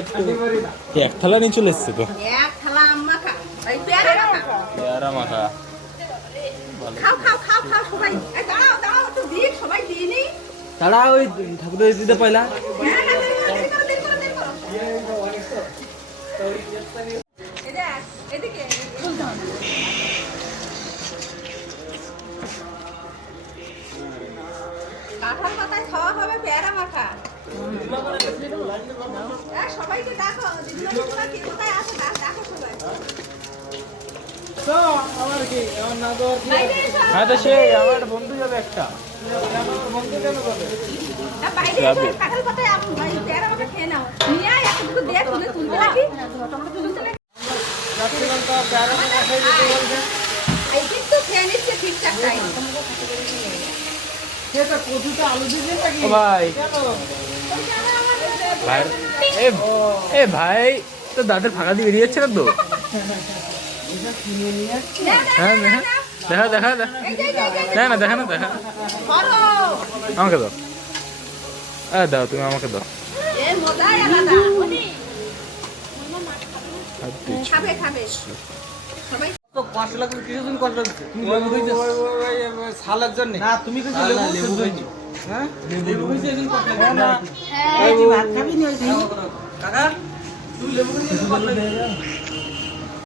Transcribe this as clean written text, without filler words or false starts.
একটা একটু এক থালা নিয়ে চলে এসছে তো। এক থালা আম মাখা, এই পেয়ারা মাখা। পেয়ারা মাখা খাও খাও খাও খাও সবাই। এই দাঁড়াও দাঁড়াও একটু দিই, সবাই দিয়ে নি। তারা ওই ঠাকুরের দিতে পয়লা হ্যাঁ, না, দেরি করো, দেরি করো, দেরি করো। এই দেখ, এদিকে, বলতে হবে। কাঁঠাল পাতায় খাওয়া হবে পেয়ারা মাখা। সবাইকে ডাকো, দিদিমণি তোমরা কে কোথায় আছো ডাকো সবাই। বাইরে এসো। হ্যাঁ তো সেই আমার বন্ধু যাবে একটা। বাইরে এসো, কাঁঠাল পাতায় ভাই পেয়ারা মাখা খেয়ে নাও। নিয়ে আয় একটু দুটো দে, তুলতে রাখি। তুলতে রাখি। এই কিন্তু খেয়ে নিচ্ছে ঠিকঠাক টাইম। ও ভাই ভাই এ ভাই তো দাঁতের ফাঁকা দিয়ে বেরিয়ে যাচ্ছে না তো। হ্যাঁ হ্যাঁ দেখা দেখা দেখা না দেখা না দেখা আমাকে দাও। দাও তুমি আমাকে দাও। খাবে খাবে সবাই। তো কষ্ট লাগবে কিছুদিন কষ্ট লাগছে তুমি লেবু খাইছো সালার জন্য না তুমি কিছু লেবু খাইছো হ্যাঁ লেবু খাইছো একদিন কষ্ট লাগবে না এই ভাত খাবি না কাকা তুই লেবু খাইছো